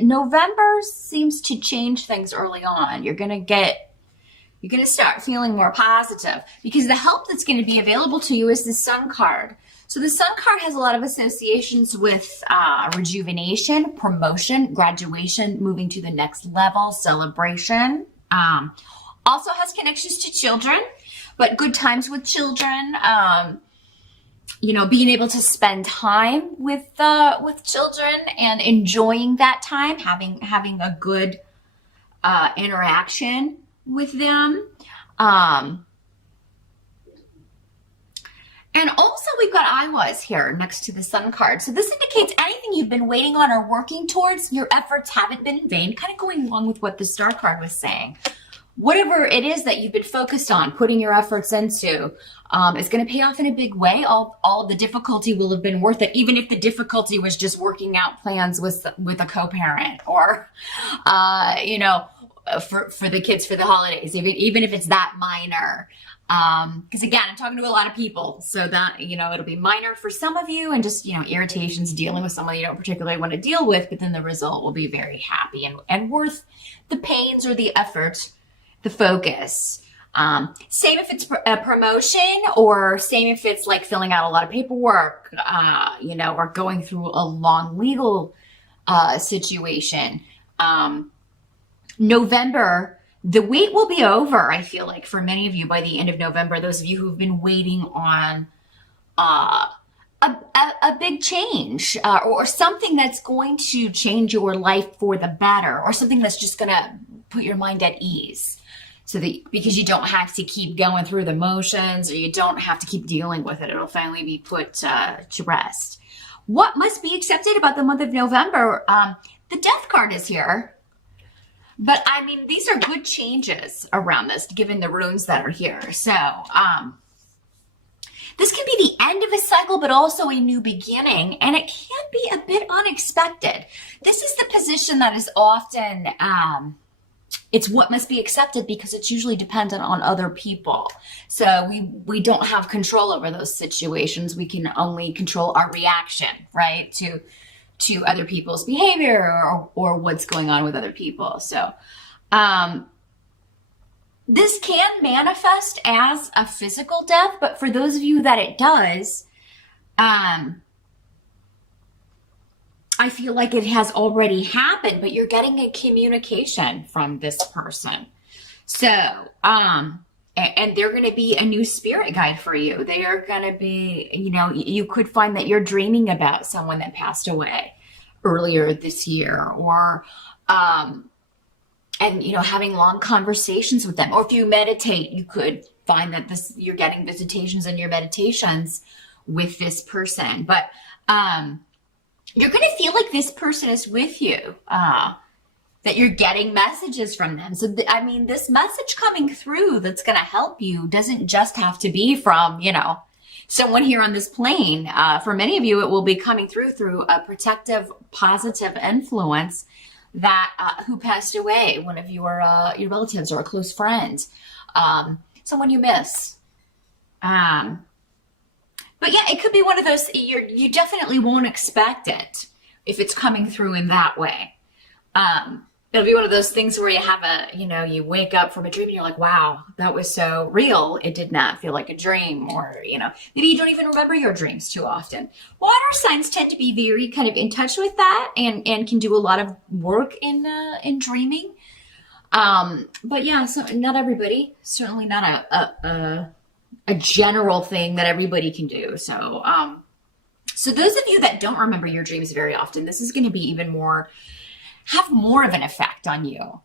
November seems to change things early on. You're going to start feeling more positive because the help that's going to be available to you is the Sun card. So the Sun card has a lot of associations with rejuvenation, promotion, graduation, moving to the next level, celebration. Also has connections to children, but good times with children. Being able to spend time with children and enjoying that time, having a good interaction with them. And also we've got I was here next to the Sun card. So this indicates anything you've been waiting on or working towards, your efforts haven't been in vain, kind of going along with what the Star card was saying. Whatever it is that you've been focused on, putting your efforts into, is going to pay off in a big way. All of the difficulty will have been worth it, even if the difficulty was just working out plans with a co-parent or, for the kids for the holidays, even if it's that minor. Because again, I'm talking to a lot of people, so that, it'll be minor for some of you and just, irritations dealing with someone you don't particularly want to deal with, but then the result will be very happy and worth the pains or the effort, the focus. Same if it's a promotion, or same if it's like filling out a lot of paperwork, or going through a long legal situation. November, the wait will be over, I feel like, for many of you by the end of November. Those of you who've been waiting on a big change, or something that's going to change your life for the better, or something that's just going to put your mind at ease. So that, because you don't have to keep going through the motions, or you don't have to keep dealing with it. It'll finally be put to rest. What must be accepted about the month of November? The Death card is here. But I mean, these are good changes around this, given the runes that are here. So, this can be the end of a cycle, but also a new beginning, and it can be a bit unexpected. This is the position that is often, it's what must be accepted because it's usually dependent on other people. So we don't have control over those situations. We can only control our reaction, right, to other people's behavior or what's going on with other people. So this can manifest as a physical death, but for those of you that it does, I feel like it has already happened, but you're getting a communication from this person. So, and they're going to be a new spirit guide for you. They are going to be, you could find that you're dreaming about someone that passed away earlier this year, or, having long conversations with them. Or if you meditate, you could find that you're getting visitations in your meditations with this person. But, you're going to feel like this person is with you, that you're getting messages from them. So, this message coming through that's going to help you doesn't just have to be from, someone here on this plane. For many of you, it will be coming through a protective, positive influence that who passed away, one of your relatives or a close friend, someone you miss. But yeah, it could be one of those, you definitely won't expect it if it's coming through in that way. It'll be one of those things where you have you wake up from a dream and you're like, wow, that was so real. It did not feel like a dream, or, maybe you don't even remember your dreams too often. Water signs tend to be very kind of in touch with that and can do a lot of work in dreaming. But yeah, so not everybody, certainly not a general thing that everybody can do. So, so those of you that don't remember your dreams very often, this is going to be have more of an effect on you.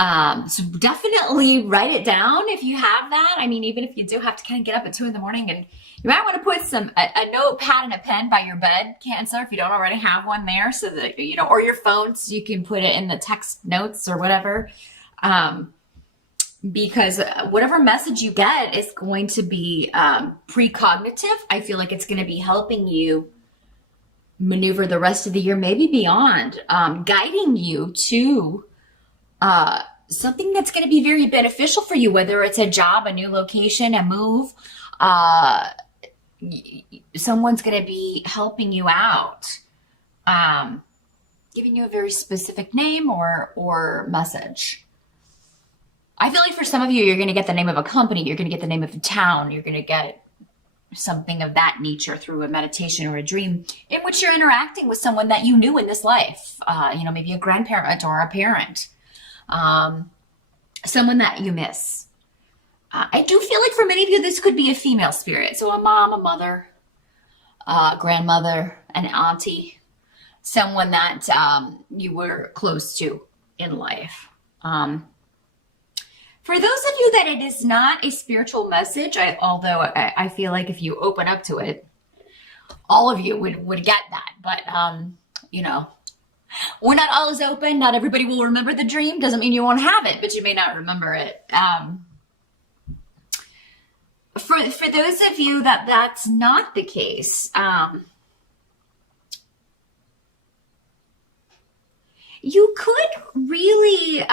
So definitely write it down if you have that. Even if you do have to kind of get up at 2 a.m, and you might want to put a notepad and a pen by your bed, Cancer, if you don't already have one there, so that, or your phone, so you can put it in the text notes or whatever. Because whatever message you get is going to be precognitive. I feel like it's going to be helping you maneuver the rest of the year, maybe beyond, guiding you to something that's going to be very beneficial for you, whether it's a job, a new location, a move. Someone's going to be helping you out. giving you a very specific name or message. I feel like for some of you, you're going to get the name of a company, you're going to get the name of a town, you're going to get something of that nature through a meditation or a dream in which you're interacting with someone that you knew in this life. Maybe a grandparent or a parent, someone that you miss. I do feel like for many of you, this could be a female spirit. So a mom, a mother, grandmother, an auntie, someone that you were close to in life. For those of you that it is not a spiritual message, although I feel like if you open up to it, all of you would get that. But, we're not all as open. Not everybody will remember the dream. Doesn't mean you won't have it, but you may not remember it. For those of you that that's not the case, you could really,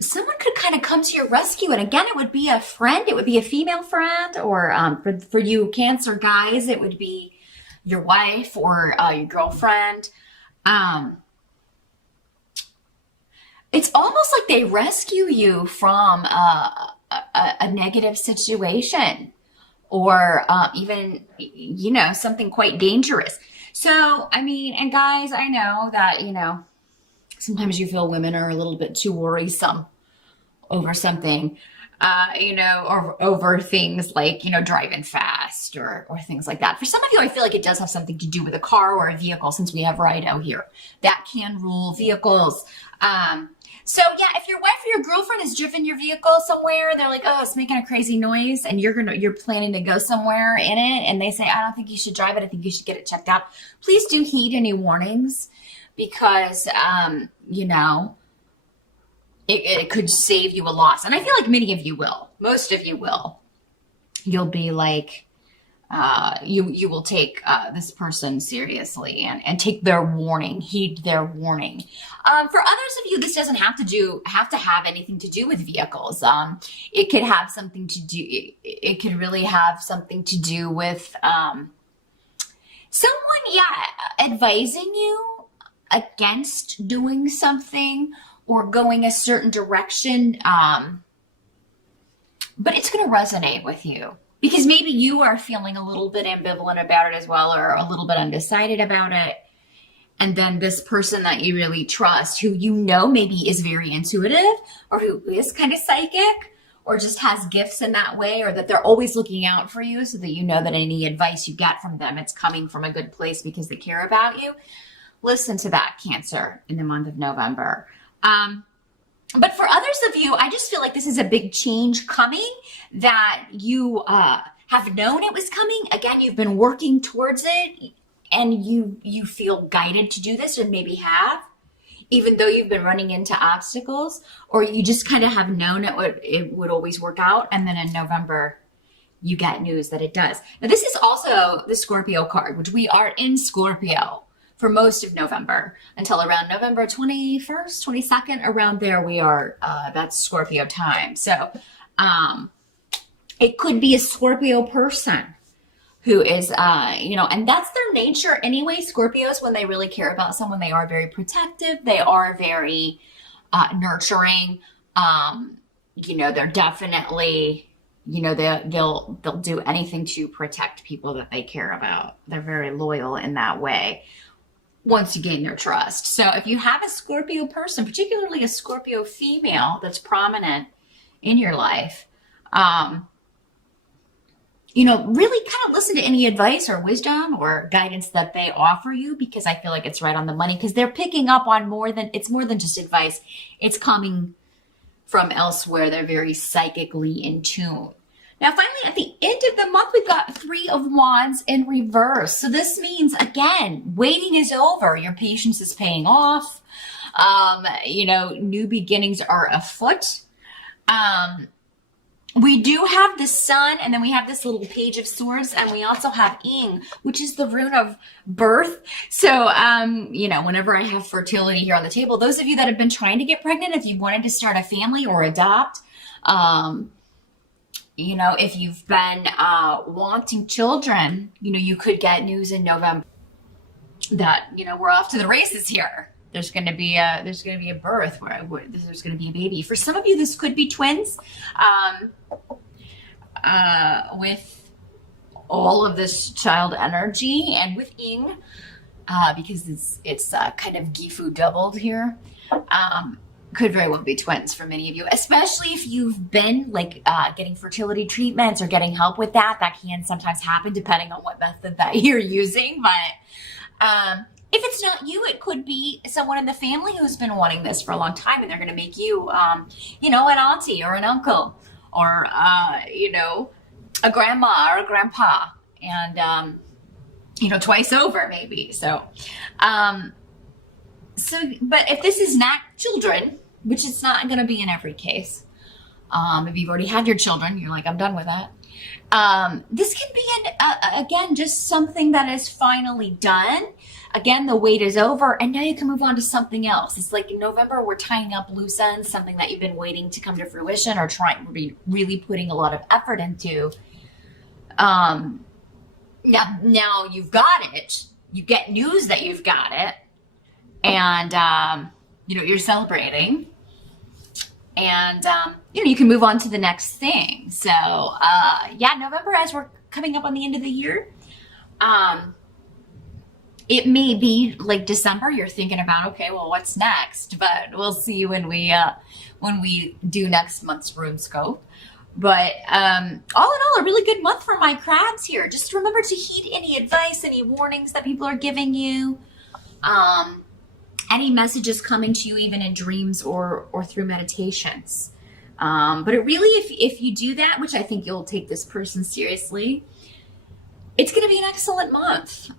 someone could kind of come to your rescue. And again, it would be a friend. It would be a female friend, or for you Cancer guys, it would be your wife or your girlfriend. It's almost like they rescue you from a negative situation, or even, something quite dangerous. So, and guys, I know that, sometimes you feel women are a little bit too worrisome over something, or over things like, driving fast or things like that. For some of you, I feel like it does have something to do with a car or a vehicle, since we have Rido here. That can rule vehicles. So yeah, if your wife or your girlfriend has driven your vehicle somewhere, they're like, oh, it's making a crazy noise, and you're planning to go somewhere in it, and they say, I don't think you should drive it, I think you should get it checked out. Please do heed any warnings, because, it could save you a loss. And I feel like many of you will. Most of you will. You'll be like, you will take this person seriously and take their warning, heed their warning. For others of you, this doesn't have to have anything to do with vehicles. It could have something to do. It could really have something to do with someone, advising you against doing something or going a certain direction. But it's going to resonate with you, because maybe you are feeling a little bit ambivalent about it as well, or a little bit undecided about it. And then this person that you really trust, who maybe is very intuitive, or who is kind of psychic, or just has gifts in that way, or that they're always looking out for you, so that you know that any advice you get from them, it's coming from a good place because they care about you. Listen to that, Cancer, in the month of November. But for others of you, I just feel like this is a big change coming, that you have known it was coming. Again, you've been working towards it, and you feel guided to do this, or maybe have, even though you've been running into obstacles, or you just kind of have known it would always work out. And then in November, you get news that it does. Now, this is also the Scorpio card, which we are in Scorpio for most of November until around November 21st, 22nd, around there we are, that's Scorpio time. So, it could be a Scorpio person who is, and that's their nature anyway. Scorpios, when they really care about someone, they are very protective. They are very, nurturing. They're definitely, they'll do anything to protect people that they care about. They're very loyal in that way, once you gain their trust. So if you have a Scorpio person, particularly a Scorpio female that's prominent in your life, really kind of listen to any advice or wisdom or guidance that they offer you, because I feel like it's right on the money, because they're picking up on more than just advice. It's coming from elsewhere. They're very psychically in tune. Now, finally, at the end of the month, we've got 3 of Wands in reverse. So this means, again, waiting is over. Your patience is paying off. New beginnings are afoot. We do have the Sun, and then we have this little Page of Swords, and we also have Ing, which is the rune of birth. So, whenever I have fertility here on the table, those of you that have been trying to get pregnant, if you wanted to start a family or adopt, if you've been wanting children, you could get news in November that, we're off to the races here. There's going to be a birth where there's going to be a baby. For some of you, this could be twins. With all of this child energy and with Ing, because it's kind of Gifu doubled here. Could very well be twins for many of you, especially if you've been like getting fertility treatments or getting help with that. That can sometimes happen depending on what method that you're using. But if it's not you, it could be someone in the family who's been wanting this for a long time, and they're going to make you, you know, an auntie or an uncle, or you know, a grandma or a grandpa, and you know, twice over maybe. So, but if this is not children, which it's not going to be in every case, if you've already had your children, you're like, I'm done with that. This can be again, just something that is finally done. Again, the wait is over, and now you can move on to something else. It's like in November, we're tying up loose ends, something that you've been waiting to come to fruition or really putting a lot of effort into. Now you've got it. You get news that you've got it, and you know, you're celebrating, and you know, you can move on to the next thing. So yeah, November, as we're coming up on the end of the year, it may be like December, you're thinking about, okay, well, what's next? But we'll see when we do next month's room scope. But all in all, a really good month for my crabs here. Just remember to heed any advice, any warnings that people are giving you, any messages coming to you even in dreams or through meditations. But it really, if you do that, which I think you'll take this person seriously, it's going to be an excellent month.